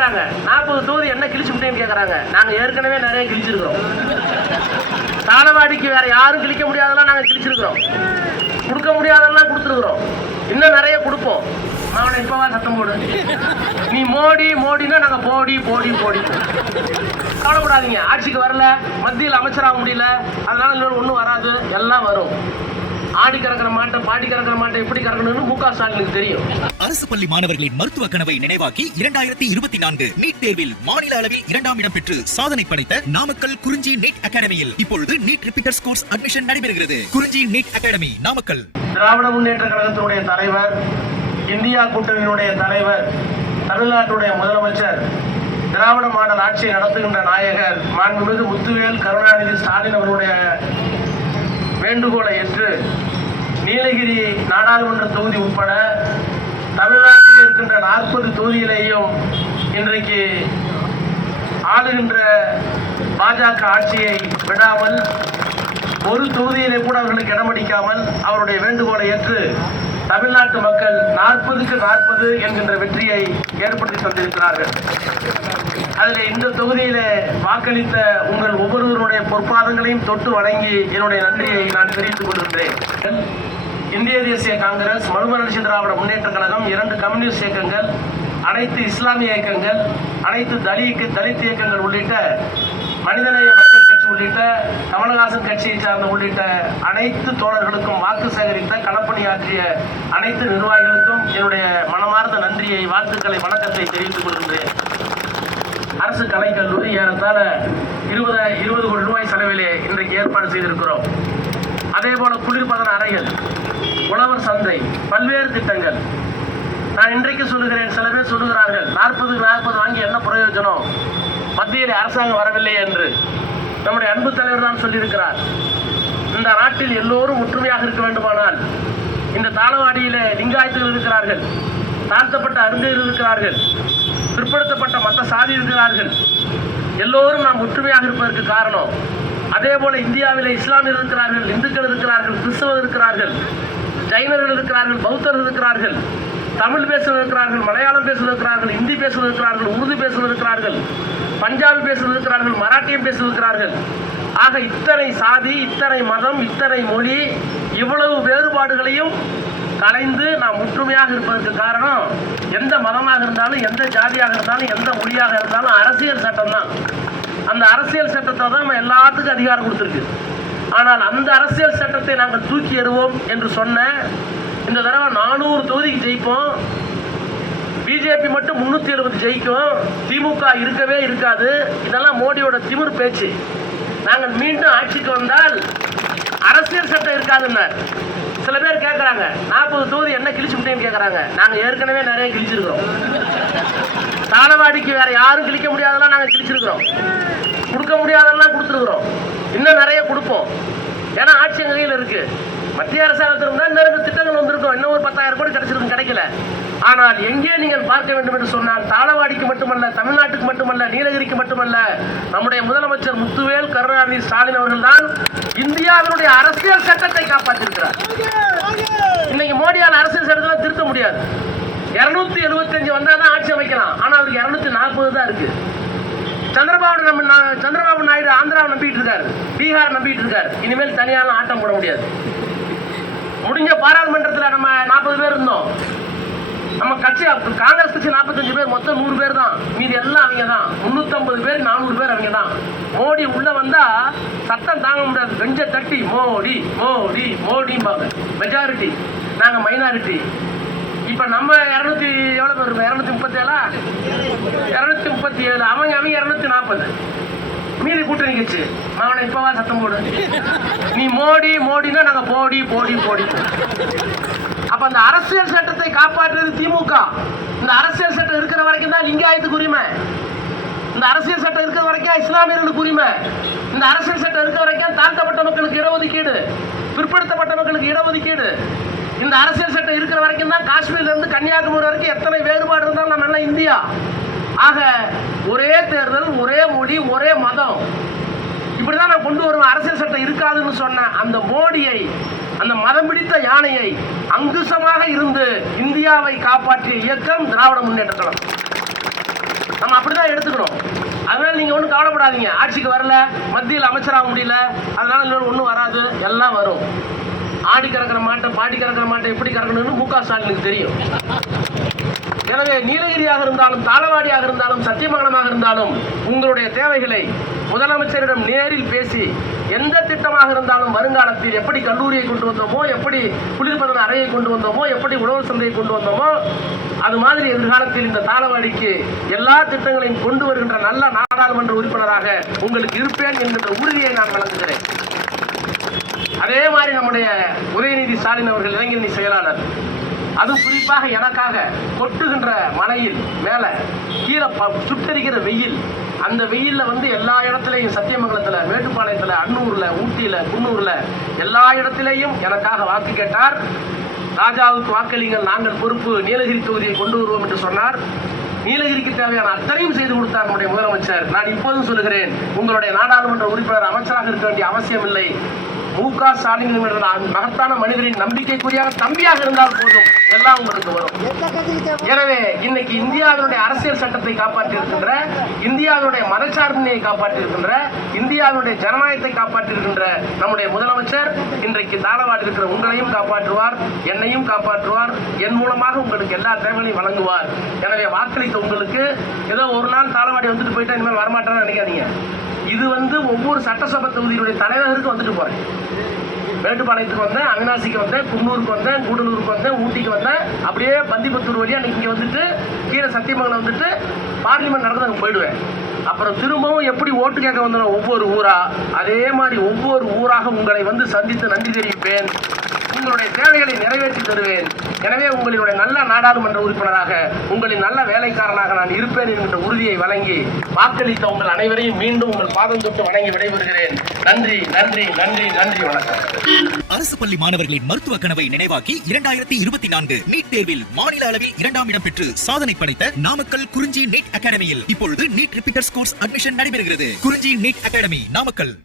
கேட்குறாங்க நாற்பது தொகுதி என்ன கிழிச்சு விட்டேன்னு கேட்குறாங்க நாங்கள் ஏற்கனவே நிறைய கிழிச்சிருக்கிறோம். தாளவாடிக்கு வேற யாரும் கிழிக்க முடியாதெல்லாம் நாங்கள் கிழிச்சிருக்கிறோம். கொடுக்க முடியாதெல்லாம் கொடுத்துருக்குறோம். இன்னும் நிறைய கொடுப்போம். அவனை இப்பவா சத்தம் போடு. நீ மோடி மோடினா நாங்கள் போடி போடி போடி. கவலைப்படாதீங்க. ஆட்சிக்கு வரல. மத்தியில் அமைச்சராக முடியல. அதனால இன்னொரு ஒன்றும் வராது. எல்லாம் வரும். ஆடி கறக்கிற மாட்டை பாடி கறக்கிற மாட்டை எப்படி கறக்கணும்னு மு க ஸ்டாலினுக்கு தெரியும். அரசு பள்ளி மாணவர்களின் மருத்துவ கனவை நினைவாக்கி இரண்டாயிரத்தி இருபத்தி நான்கு நீட் தேர்வில் மாநில அளவில் இரண்டாம் இடம் பெற்று சாதனை படைத்த நாமக்கல் குறிஞ்சி நீட் அகாடமியில் இப்பொழுது நீட் ரிப்பீட்டர்ஸ் கோர்ஸ் அட்மிஷன் நடைபெறுகிறது. Kurinji NEET academy Namakkal. திராவிட முன்னேற்ற கழகத்தினுடைய தலைவர் இந்தியா கூட்டணியினுடைய தலைவர் தமிழ்நாட்டுடைய முதலமைச்சர் திராவிட மாடல் ஆட்சியை நடத்துகின்ற நாயகர் மாண்புமிகு முத்துவேல் கருணாநிதி ஸ்டாலின் அவருடைய வேண்டுகோளை ஏற்று நீலகிரி நாடாளுமன்ற தொகுதி உட்பட தமிழ்நாட்டில் இருக்கின்ற நாற்பது தொகுதியிலேயும் இன்றைக்கு ஆளுகின்ற பாஜக ஆட்சியை விடாமல் ஒரு தொகுதியிலே கூட அவர்களுக்கு இடமளிக்காமல் அவருடைய வேண்டுகோளை ஏற்று தமிழ்நாட்டு மக்கள் நாற்பதுக்கு நாற்பது என்கின்ற வெற்றியை ஏற்படுத்தி தந்திருக்கிறார்கள். அதில் இந்த தொகுதியிலே வாக்களித்த உங்கள் ஒவ்வொருவருடைய பொற்பாதங்களையும் தொட்டு வணங்கி என்னுடைய நன்றியை நான் தெரிவித்துக் கொள்கின்றேன். இந்திய தேசிய காங்கிரஸ் மறுமலர்ச்சி திராவிட முன்னேற்ற கழகம் இரண்டு கம்யூனிஸ்ட் இயக்கங்கள் அனைத்து இஸ்லாமிய இயக்கங்கள் அனைத்து தலிக்கு தலித் இயக்கங்கள் உள்ளிட்ட மனிதநேய உள்ளிட்ட கமலஹாசன் கட்சியை சார்ந்த உள்ளிட்ட அனைத்து தோழர்களுக்கும் வாக்கு சேகரித்த களப்பணியாற்றிய அனைத்து நிர்வாகிகளுக்கும் என்னுடைய மனமார்ந்த நன்றியை வாழ்த்துக்களை வணக்கத்தை தெரிவித்துக் கொள்கின்றேன். அரசு கலைக்கல்லூரி ஏறத்தாழ இருபது இருபது கோடி ரூபாய் செலவிலே இன்றைக்கு ஏற்பாடு செய்திருக்கிறோம். அதே போல குளிர்பதன அறைகள் உழவர் சந்தை பல்வேறு திட்டங்கள். நான் இன்றைக்கு சொல்லுகிறேன் சில பேர் சொல்லுகிறார்கள் நாற்பது நாற்பது வாங்கி என்ன பிரயோஜனம்? மத்தியில் அரசாங்கம் வரவில்லை என்று. நம்முடைய அன்பு தலைவர் தான் சொல்லியிருக்கிறார். இந்த நாட்டில் எல்லோரும் ஒற்றுமையாக இருக்க வேண்டுமானால் இந்த தாளவாடியிலே லிங்காயத்துகள் இருக்கிறார்கள் தாழ்த்தப்பட்ட அருந்தையர் இருக்கிறார்கள் பிற்படுத்தப்பட்ட மற்ற சாதி இருக்கிறார்கள். எல்லோரும் நாம் ஒற்றுமையாக இருப்பதற்கு காரணம் அதே போல இந்தியாவில் இஸ்லாமியர் இருக்கிறார்கள் இந்துக்கள் இருக்கிறார்கள் கிறிஸ்தவர் இருக்கிறார்கள் ஜைனர்கள் இருக்கிறார்கள் பௌத்தர்கள் இருக்கிறார்கள் தமிழ் பேசுவது இருக்கிறார்கள் மலையாளம் பேசுவது இருக்கிறார்கள் ஹிந்தி பேசுவது இருக்கிறார்கள் உருது பேசுவது இருக்கிறார்கள். பஞ்சாபி பேசுவது இருக்கிறார்கள் மராட்டியம் பேசுவது இருக்கிறார்கள். ஆக இத்தனை சாதி இத்தனை மதம் இத்தனை மொழி இவ்வளவு வேறுபாடுகளையும் கலைந்து நாம் ஒற்றுமையாக இருப்பதற்கு காரணம் எந்த மதமாக இருந்தாலும் எந்த ஜாதியாக இருந்தாலும் எந்த மொழியாக இருந்தாலும் அரசியல் சட்டம் தான். அந்த அரசியல் சட்டத்தை தான் நம்ம எல்லாத்துக்கும் அதிகாரம் கொடுத்துருக்கு. ஆனால் அந்த அரசியல் சட்டத்தை நாங்கள் தூக்கி எறுவோம் என்று சொன்ன இந்த தடவை நானூறு தொகுதிக்கு ஜெயிப்போம். பிஜேபி மட்டும் முன்னூத்தி எழுபது ஜெயிக்கும். திமுக இருக்கவே இருக்காது. இதெல்லாம் மோடியோட திமிர் பேச்சு. நாங்கள் மீண்டும் ஆட்சிக்கு வந்தால் அரசியல் சட்டம் இருக்காதுன்னார். சில பேர் கேட்குறாங்க நாற்பது தொகுதி என்ன கிழிச்சு முடியும் கேட்குறாங்க நாங்கள் ஏற்கனவே நிறைய கிழிச்சிருக்கிறோம். தாளவாடிக்கு வேற யாரும் கிழிக்க முடியாதெல்லாம் நாங்கள் கிழிச்சிருக்கிறோம். கொடுக்க முடியாதெல்லாம் கொடுத்துருக்குறோம். இன்னும் நிறைய கொடுப்போம். ஏன்னா ஆட்சி எங்கள் கையில் இருக்கு. மத்திய அரசாங்கத்தில் இருந்தால் இன்னும் திட்டங்கள் வந்திருக்கும். இன்னும் ஒரு பத்தாயிரம் கோடி கிடைச்சிருக்கு கிடைக்கல. ஆனால் எங்கே நீங்கள் பார்க்க வேண்டும் என்று சொன்னால் தாளவாடிக்கு மட்டுமல்ல தமிழ்நாட்டுக்கு மட்டுமல்ல நீலகிரிக்கு மட்டுமல்ல நம்முடைய முதலமைச்சர் முத்துவேல் கருணாநிதி ஸ்டாலின் அவர்கள் தான் இந்தியாவினுடைய அரசியல் சட்டத்தை காப்பாற்றிருக்கிறார். இன்னைக்கு மோடியால் அரசியல் சட்டத்தை திருத்த முடியாது. இருநூத்தி எழுபத்தஞ்சு வந்தால் தான் ஆட்சி அமைக்கலாம். ஆனால் அவருக்கு இருநூத்தி நாற்பது தான் இருக்கு. சந்திரபாபு நம்ம சந்திரபாபு நாயுடு ஆந்திராவை நம்பிட்டு இருக்காரு. பீகார் நம்பிட்டு இருக்காரு. இனிமேல் தனியாலாம் ஆட்டம் போட முடியாது. முடிஞ்ச பாராளுமன்றத்தில் நம்ம நாற்பது பேர் இருந்தோம். நம்ம கட்சி காங்கிரஸ் கட்சி நாற்பத்தஞ்சு பேர் மொத்தம் நூறு பேர் தான். மீதி எல்லாம் அவங்க தான். முந்நூற்றம்பது பேர் நானூறு பேர் அவங்க தான். மோடி உள்ள வந்தா சட்டம் தாங்க முடியாது. பெஞ்ச தட்டி மோடி மோடி மோடிம்பாங்க மெஜாரிட்டி நாங்கள் மைனாரிட்டி இப்போ நம்ம இரநூத்தி எவ்வளோ பேர் இருக்கோம்? இரநூத்தி முப்பத்தேழா? இரநூத்தி முப்பத்தி ஏழு அவங்க அவங்க இரநூத்தி நாற்பது மீதி கூட்டணி கட்சி. அவனை இப்பவா சத்தம் போடு. மோடி மோடினா நாங்கள் போடி போடி போடி. அப்ப அந்த அரசியல் சட்டத்தை காப்பாற்றுறது திமுக. இந்த அரசியல் சட்டம் இருக்கிற வரைக்கும் தான் லிங்காயத்துக்கு உரிமை. இந்த அரசியல் சட்டம் இருக்கிற வரைக்கும் இஸ்லாமியர்களுக்கு உரிமை. இந்த அரசியல் சட்டம் இருக்கிற வரைக்கும் தாழ்த்தப்பட்ட மக்களுக்கு இடஒதுக்கீடு பிற்படுத்தப்பட்ட மக்களுக்கு இடஒதுக்கீடு. இந்த அரசியல் சட்டம் இருக்கிற வரைக்கும் தான் காஷ்மீர்ல இருந்து கன்னியாகுமரி வரைக்கும் எத்தனை வேறுபாடு இருந்தாலும் நம்ம எல்லாம் இந்தியா. ஆக ஒரே தேர்தல் ஒரே மொழி ஒரே மதம். இப்படிதான் கொண்டு வரும் அரசியல் சட்டம் இருக்காதுன்னு சொன்ன அந்த மோடியை அந்த மதம் பிடித்த யானையை அங்குசமாக இருந்து இந்தியாவை காப்பாற்றிய இயக்கம் திராவிட முன்னேற்ற கழகம் நம்ம அப்படிதான் எடுத்துக்கணும். அதனால நீங்க ஒன்றும் கவலைப்படாதீங்க. ஆட்சிக்கு வரல மத்தியில் அமைச்சராக முடியல அதனால இன்னொரு ஒன்றும் வராது. எல்லாம் வரும். ஆடி கறக்கிற மாட்டை பாடி கறக்கிற மாட்டை எப்படி கறக்கணும்னு மு க ஸ்டாலினுக்கு தெரியும். எனவே நீலகிரியாக இருந்தாலும் தாளவாடியாக இருந்தாலும் சத்தியமங்கலமாக இருந்தாலும் உங்களுடைய தேவைகளை முதலமைச்சரிடம் நேரில் பேசி எந்த திட்டமாக இருந்தாலும் வருங்காலத்தில் எப்படி கல்லூரியை கொண்டு வந்தோமோ எப்படி குளிர்பதன அறையை கொண்டு வந்தோமோ எப்படி உழவர் சந்தையை கொண்டு வந்தோமோ அது மாதிரி எதிர்காலத்தில் இந்த தாளவாடிக்கு எல்லா திட்டங்களையும் கொண்டு வருகின்ற நல்ல நாடாளுமன்ற உறுப்பினராக உங்களுக்கு இருப்பேன் என்கின்ற உறுதியை நான் வழங்குகிறேன். அதே மாதிரி நம்முடைய உதயநிதி ஸ்டாலின் அவர்கள் இளைஞரணி செயலாளர். அது குறிப்பாக எனக்காக கொட்டுகின்ற மலையில் மேலே கீழே சுட்டரிக்கிற வெயில். அந்த வெயிலில் வந்து எல்லா இடத்துலையும் சத்தியமங்கலத்தில் மேட்டுப்பாளையத்தில் அன்னூரில் ஊட்டியில் குன்னூரில் எல்லா இடத்துலையும் எனக்காக வாக்கு கேட்டார். ராஜாவுக்கு வாக்களிங்கள் நாங்கள் பொறுப்பு நீலகிரி தொகுதியை கொண்டு வருவோம் என்று சொன்னார். நீலகிரிக்கு தேவையான அத்தனையும் செய்து கொடுத்தார் நம்முடைய முதலமைச்சர். நான் இப்போதும் சொல்லுகிறேன் உங்களுடைய நாடாளுமன்ற உறுப்பினர் அமைச்சராக இருக்க வேண்டிய அவசியம் இல்லை. மு க ஸ்டாலின் மகத்தான மனிதரின் நம்பிக்கைக்குரிய தம்பியாக இருந்தால் போதும். எல்லாம் உங்களுக்கு வரும். எனவே இன்னைக்கு இந்தியாவினுடைய அரசியல் சட்டத்தை காப்பாற்றி இருக்கின்ற இந்தியாவினுடைய மதச்சார்பின்மையை காப்பாற்றி இருக்கின்ற இந்தியாவினுடைய ஜனநாயகத்தை காப்பாற்றி இருக்கின்ற நம்முடைய முதலமைச்சர் இன்றைக்கு தாளவாடி இருக்கிற உங்களையும் காப்பாற்றுவார் என்னையும் காப்பாற்றுவார் என் மூலமாக உங்களுக்கு எல்லா தேவைகளையும் வழங்குவார். எனவே வாக்களித்த உங்களுக்கு ஏதோ ஒரு நாள் தாளவாடி வந்துட்டு போயிட்டா இனிமேல் வரமாட்டேன்னு நினைக்காதீங்க. இது வந்து ஒவ்வொரு சட்டசபை தொகுதியினுடைய தலைநகருக்கு வந்துட்டு போறேன். மேட்டுப்பாளையத்துக்கு வந்தேன் அங்கனாசிக்கு வந்தேன் குன்னூருக்கு வந்தேன் கூடலூருக்கு வந்தேன் ஊட்டிக்கு வந்தேன். அப்படியே பந்திபத்தூர் வழியாக இன்னைக்கு இங்கே வந்துட்டு கீழே சத்தியமங்கலம் வந்துட்டு பார்லிமெண்ட் நடந்து அங்கே போயிடுவேன். அப்புறம் திரும்பவும் எப்படி ஓட்டு கேட்க வந்தோம் ஒவ்வொரு ஊரா அதே மாதிரி ஒவ்வொரு ஊராக உங்களை வந்து சந்தித்து நன்றி தெரிவிப்பேன். உங்களுடைய தேவைகளை நிறைவேற்றி தருவேன். எனவே உங்களுடைய நல்ல நாடாளுமன்ற உறுப்பினராக உங்களின் நல்ல வேலைக்காரனாக நான் இருப்பேன் என்கின்ற உறுதியை வழங்கி வாக்களித்த உங்கள் அனைவரையும் மீண்டும் உங்கள் பாதம் தொட்டு வணங்கி விடைபெறுகிறேன். நன்றி நன்றி நன்றி நன்றி வணக்கம். அரசு பள்ளி மாணவர்களின் மருத்துவ கனவை நினைவாக்கி இரண்டாயிரத்தி இருபத்தி நான்கு நீட் தேர்வில் மாநில அளவில் இரண்டாம் இடம் பெற்று சாதனை படைத்த நாமக்கல் குறிஞ்சி நீட் அகாடமியில் இப்பொழுது நீட் ரிப்பீட்டர்ஸ் கோர்ஸ் அட்மிஷன் நடைபெறுகிறது. Kurinji NEET academy Namakkal.